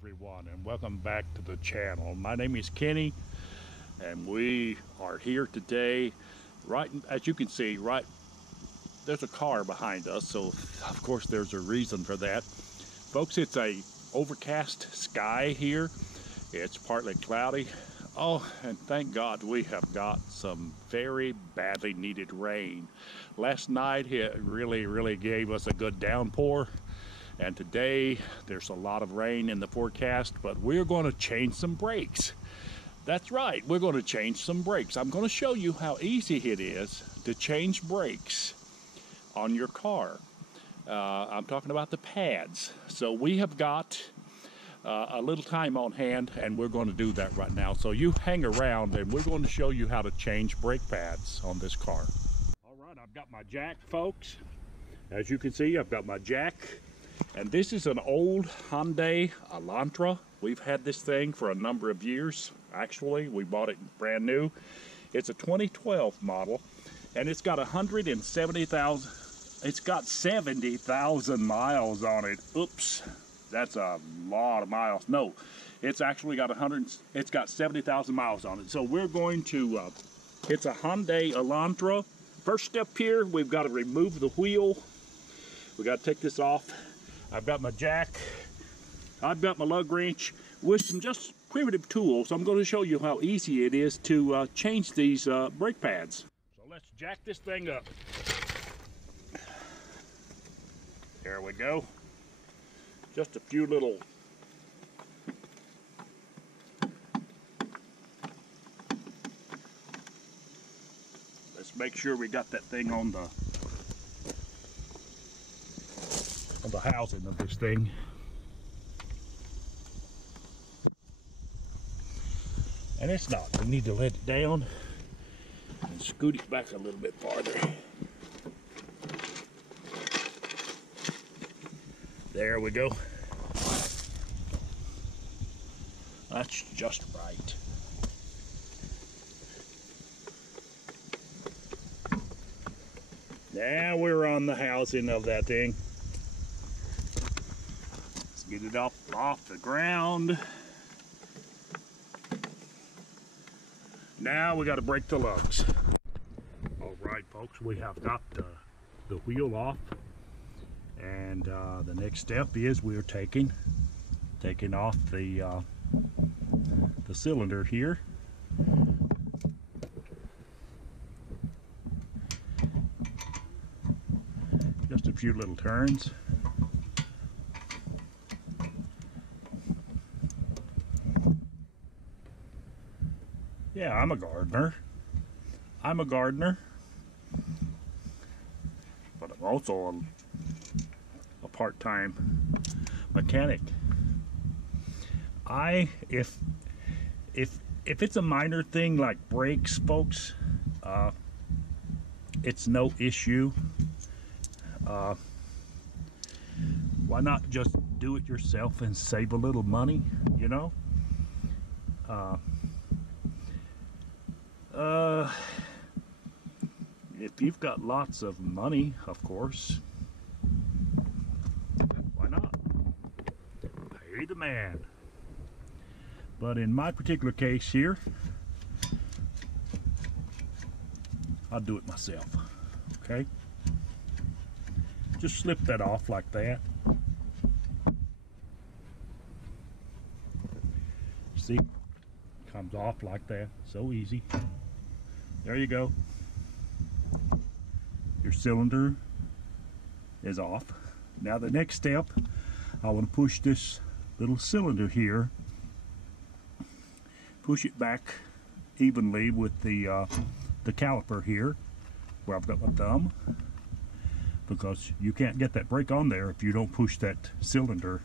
everyone, and welcome back to the channel. My name is Kenny, and we are here today. Right, as you can see, there's a car behind us, so of course there's a reason for that. Folks, it's a overcast sky here. It's partly cloudy. Oh, and thank God we have got some very badly needed rain. Last night it really gave us a good downpour. And today, there's a lot of rain in the forecast, but we're going to change some brakes. That's right, we're going to change some brakes. I'm going to show you how easy it is to change brakes on your car. I'm talking about the pads. So we have got a little time on hand, and we're going to do that right now. So you hang around, and we're going to show you how to change brake pads on this car. All right, I've got my jack, folks. As you can see, I've got my jack. And this is an old Hyundai Elantra. We've had this thing for a number of years. Actually, we bought it brand new. It's a 2012 model, and it's got 170,000. It's got 70,000 miles on it. Oops, that's a lot of miles. No, it's actually got It's got 70,000 miles on it. So we're going to. It's a Hyundai Elantra. First step here, we've got to remove the wheel. We got to take this off. I've got my jack, I've got my lug wrench with some just primitive tools. I'm going to show you how easy it is to change these brake pads. So let's jack this thing up. There we go. Just a few little let's make sure we got that thing on the housing of this thing. And it's not. We need to let it down and scoot it back a little bit farther. There we go. That's just right. Now we're on the housing of that thing. Get it off the ground. Now we got to break the lugs. All right, folks, we have got the wheel off, and the next step is we're taking off the cylinder here. Just a few little turns. Yeah, I'm a gardener, but I'm also a part-time mechanic. If it's a minor thing like brakes, folks, it's no issue. Why not just do it yourself and save a little money, you know? If you've got lots of money, of course, why not? Pay the man. But in my particular case here, I'll do it myself, okay? Just slip that off like that. See? Comes off like that, so easy. There you go. Your cylinder is off. Now the next step, I want to push this little cylinder here, push it back evenly with the caliper here, where I've got my thumb, because you can't get that brake on there if you don't push that cylinder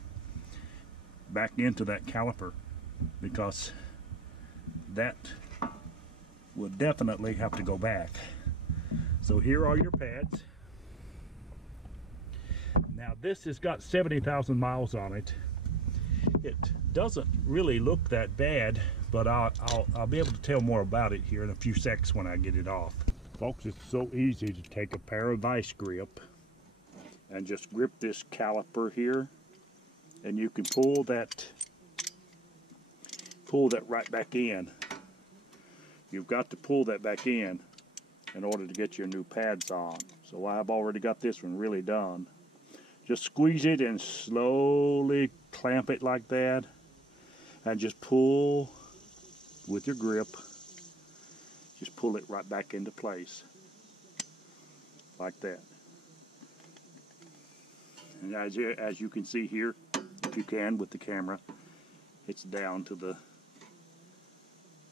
back into that caliper, because that will definitely have to go back. So here are your pads. Now this has got 70,000 miles on it. It doesn't really look that bad, but I'll be able to tell more about it here in a few seconds when I get it off. Folks, it's so easy to take a pair of vice grip and just grip this caliper here, and you can pull that pull that right back in. You've got to pull that back in order to get your new pads on. So I've already got this one really done. Just squeeze it and slowly clamp it like that, and just pull with your grip. Just pull it right back into place like that. And as you can see here, if you can with the camera, it's down to the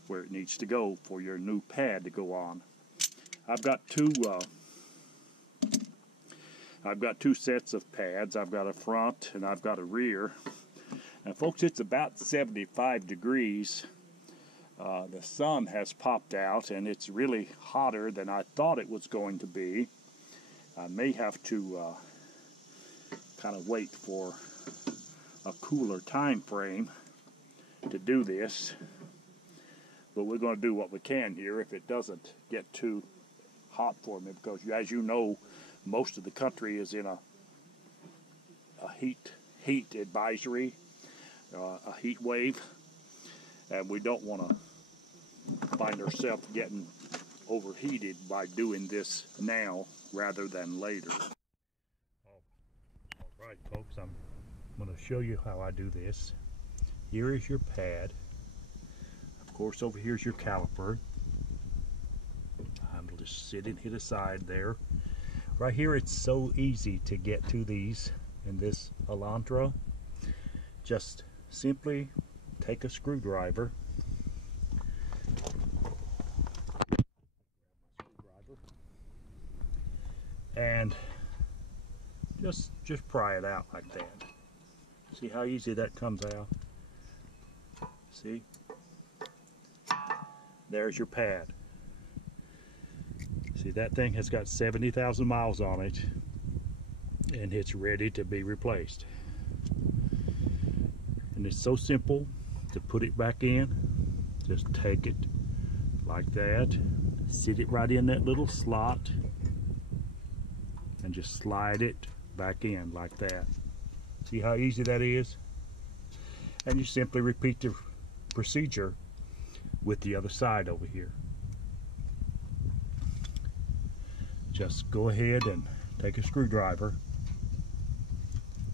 where it needs to go for your new pad to go on. I've got two sets of pads. I've got a front and I've got a rear. And folks, it's about 75 degrees. The sun has popped out and it's really hotter than I thought it was going to be. I may have to kind of wait for a cooler time frame to do this. But we're going to do what we can here if it doesn't get too hot for me, because as you know, most of the country is in a heat advisory, a heat wave, and we don't want to find ourselves getting overheated by doing this now rather than later. All right, folks, I'm going to show you how I do this. Here is your pad. Of course, over here is your caliper. I'm just sitting hit aside there. Right here, it's so easy to get to these in this Elantra. Just simply take a screwdriver. And just pry it out like that. See how easy that comes out? See? There's your pad. See, that thing has got 70,000 miles on it, and it's ready to be replaced. And it's so simple to put it back in. Just take it like that, sit it right in that little slot, and just slide it back in like that. See how easy that is? And you simply repeat the procedure with the other side over here. Just go ahead and take a screwdriver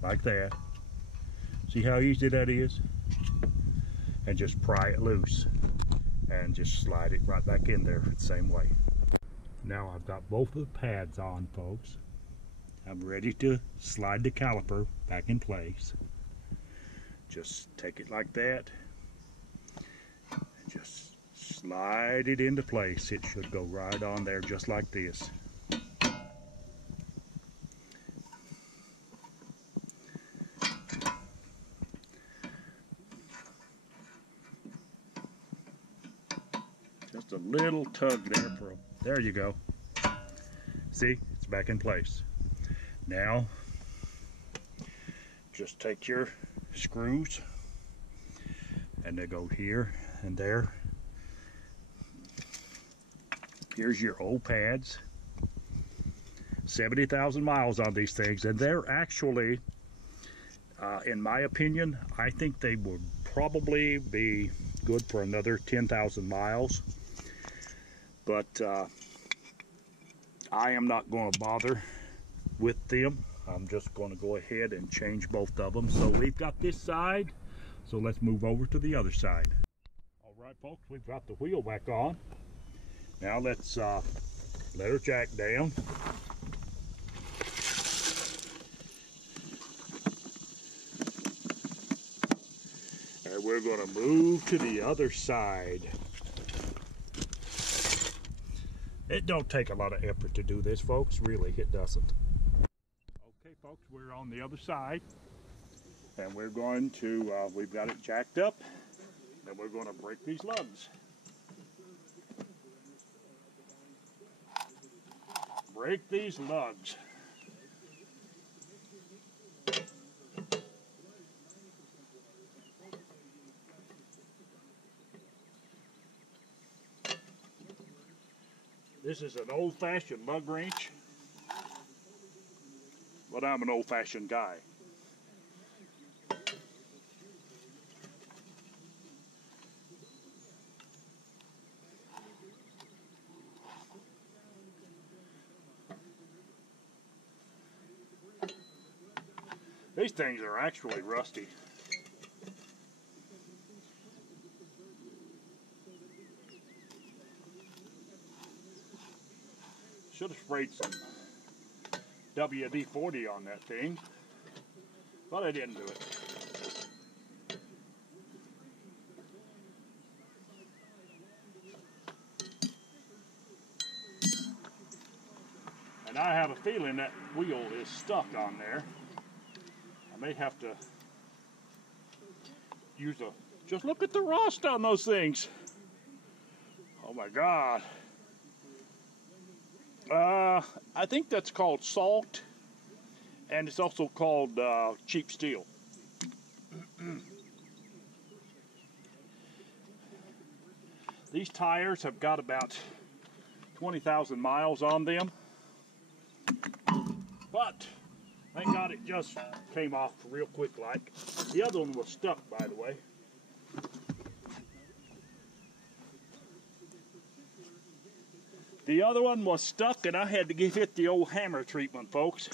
like that. See how easy that is? And just pry it loose and just slide it right back in there the same way. Now I've got both of the pads on, folks. I'm ready to slide the caliper back in place. Just take it like that and just slide it into place. It should go right on there just like this. Just a little tug there there you go. See, it's back in place. Now, just take your screws and they go here and there. Here's your old pads. 70,000 miles on these things, and they're actually, in my opinion, I think they would probably be good for another 10,000 miles. But I am not going to bother with them. I'm just going to go ahead and change both of them. So we've got this side, so let's move over to the other side. All right, folks, we've got the wheel back on. Now let's let her jack down. And we're going to move to the other side. It don't take a lot of effort to do this, folks. Really, it doesn't. Okay, folks, we're on the other side. And we're going to, we've got it jacked up. And we're going to break these lugs. Break these lugs. This is an old-fashioned lug wrench, but I'm an old-fashioned guy. These things are actually rusty. Should have sprayed some WD-40 on that thing, but I didn't do it. And I have a feeling that wheel is stuck on there. I may have to use a, just look at the rust on those things. Oh my God. I think that's called salt, and it's also called cheap steel. These tires have got about 20,000 miles on them, but thank God it just came off real quick like. The other one was stuck, by the way. The other one was stuck, and I had to give it the old hammer treatment, folks.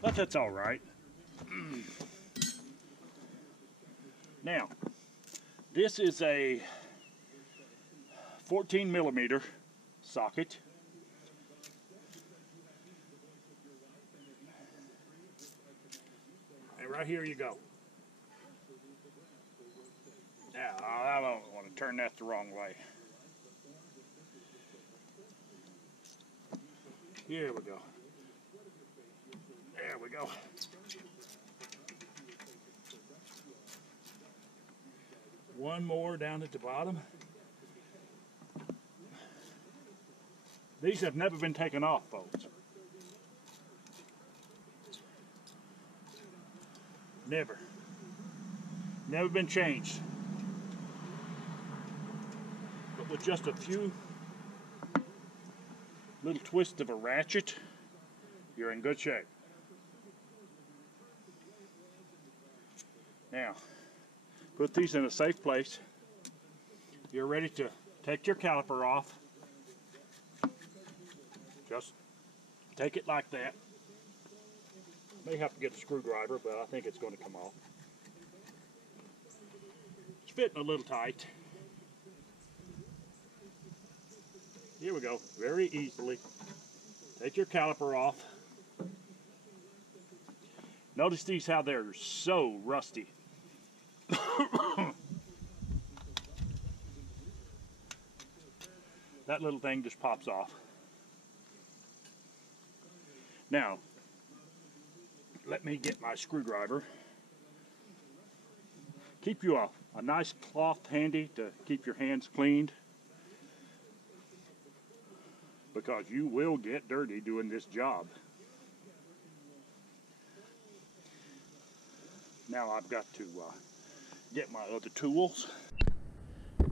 But that's all right. Now, this is a 14mm socket. And right here you go. Now, I don't want to turn that the wrong way. Here we go. There we go. One more down at the bottom. These have never been taken off, folks. Never. Never been changed. But with just a few little twists of a ratchet, you're in good shape. Now, put these in a safe place. You're ready to take your caliper off. Just take it like that. May have to get a screwdriver, but I think it's going to come off. It's fitting a little tight. Here we go, very easily. Take your caliper off. Notice these, how they're so rusty. That little thing just pops off. Now, let me get my screwdriver. Keep you a nice cloth handy to keep your hands cleaned, because you will get dirty doing this job. Now I've got to get my other tools.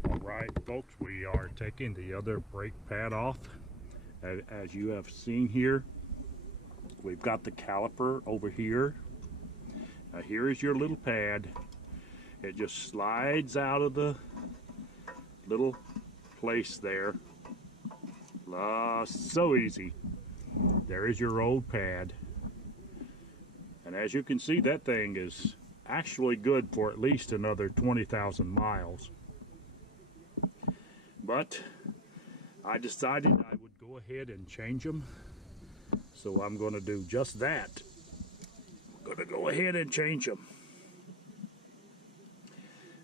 Alright folks, we are taking the other brake pad off. As you have seen here, we've got the caliper over here. Now here is your little pad. It just slides out of the little place there. So easy. There is your old pad. And as you can see, that thing is actually good for at least another 20,000 miles. But I decided I would go ahead and change them. So I'm going to do just that. I'm going to go ahead and change them.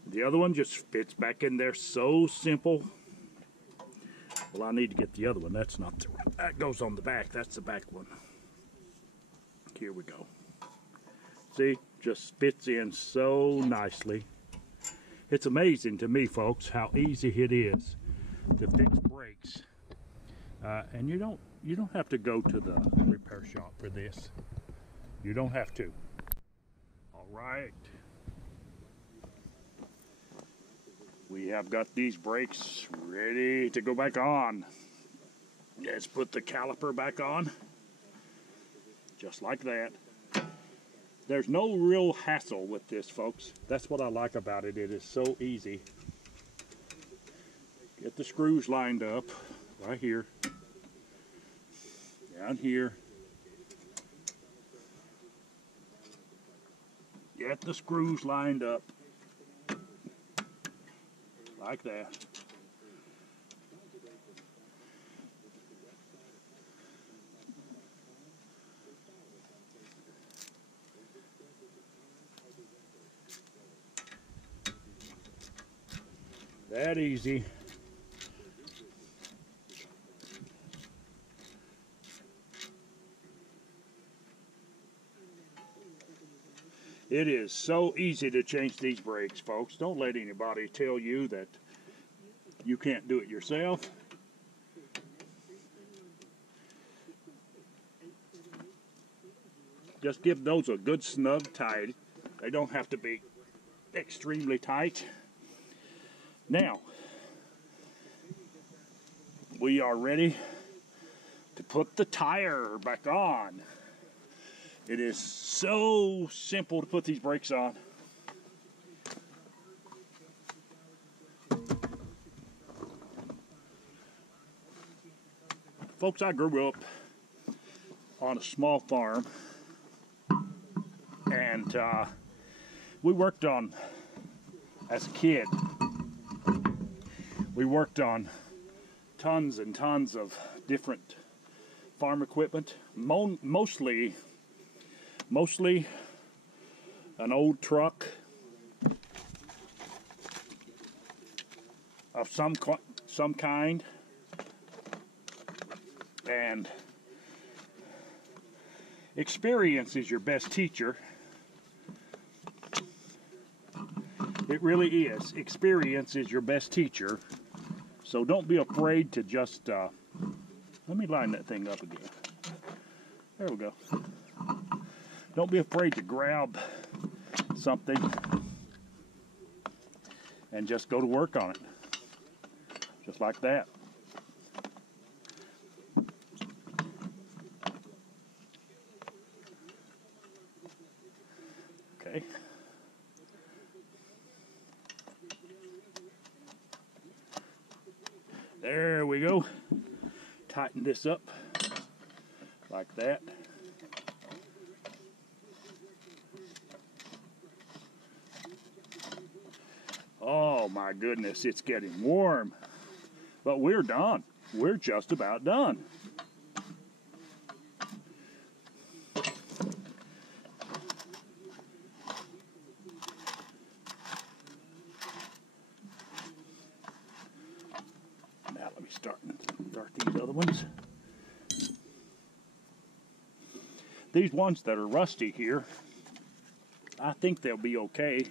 The other one just fits back in there, so simple. Well, I need to get the other one. That's not the right. That goes on the back. That's the back one. Here we go. See, just fits in so nicely. It's amazing to me, folks, how easy it is to fix brakes. And you don't have to go to the repair shop for this. You don't have to. All right. We have got these brakes ready to go back on. Let's put the caliper back on. Just like that. There's no real hassle with this, folks. That's what I like about it. It is so easy. Get the screws lined up right here. down here. Get the screws lined up like that. That easy. It is so easy to change these brakes, folks. Don't let anybody tell you that you can't do it yourself. Just give those a good snug tight. They don't have to be extremely tight. Now, we are ready to put the tire back on. It is so simple to put these brakes on. Folks, I grew up on a small farm, and we worked on, as a kid, we worked on tons and tons of different farm equipment, mostly an old truck of some kind, and experience is your best teacher. It really is. Experience is your best teacher. So don't be afraid to just, let me line that thing up again. There we go. Don't be afraid to grab something and just go to work on it. Just like that. Okay. There we go. Tighten this up like that. Oh my goodness, it's getting warm. But we're done. We're just about done. Now let me start these other ones. These ones that are rusty here, I think they'll be okay.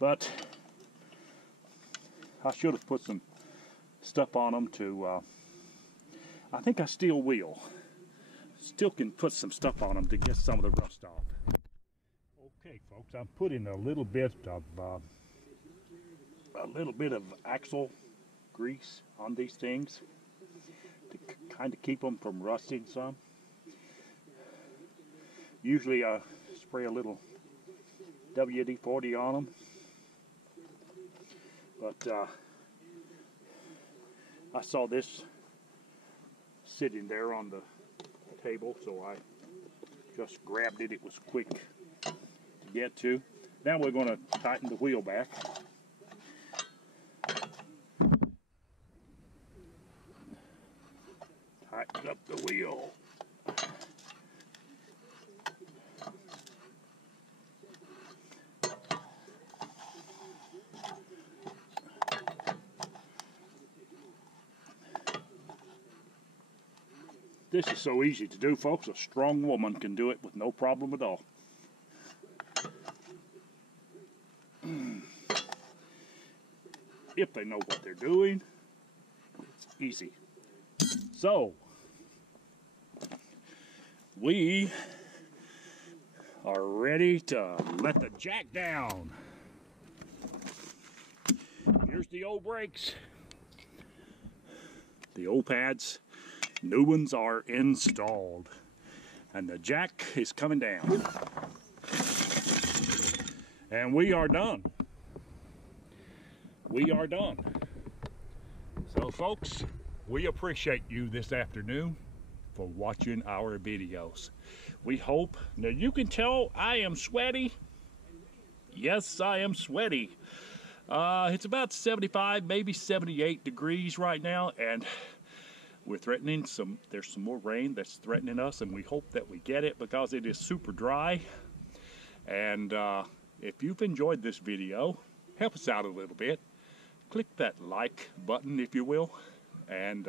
But I should have put some stuff on them to, I think I still will. Still can put some stuff on them to get some of the rust off. Okay, folks, I'm putting a little bit of axle grease on these things to kind of keep them from rusting some. Usually I spray a little WD-40 on them. But I saw this sitting there on the table, so I just grabbed it. It was quick to get to. Now we're going to tighten the wheel back. Tighten up the wheel. This is so easy to do, folks. A strong woman can do it with no problem at all. If they know what they're doing, it's easy. So, we are ready to let the jack down. Here's the old brakes, the old pads. New ones are installed, and the jack is coming down. And we are done. We are done. So folks, We appreciate you this afternoon for watching our videos. We hope, now you can tell I am sweaty. Yes, I am sweaty. It's about 75, maybe 78 degrees right now, and we're threatening there's some more rain that's threatening us, and we hope that we get it because it is super dry. And if you've enjoyed this video, help us out a little bit. Click that like button, if you will, and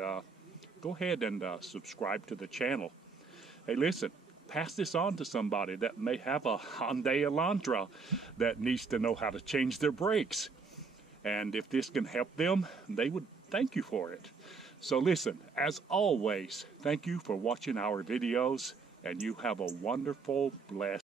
go ahead and subscribe to the channel. Hey, listen, pass this on to somebody that may have a Hyundai Elantra that needs to know how to change their brakes. And if this can help them, they would thank you for it. So listen, as always, thank you for watching our videos, and you have a wonderful, blessed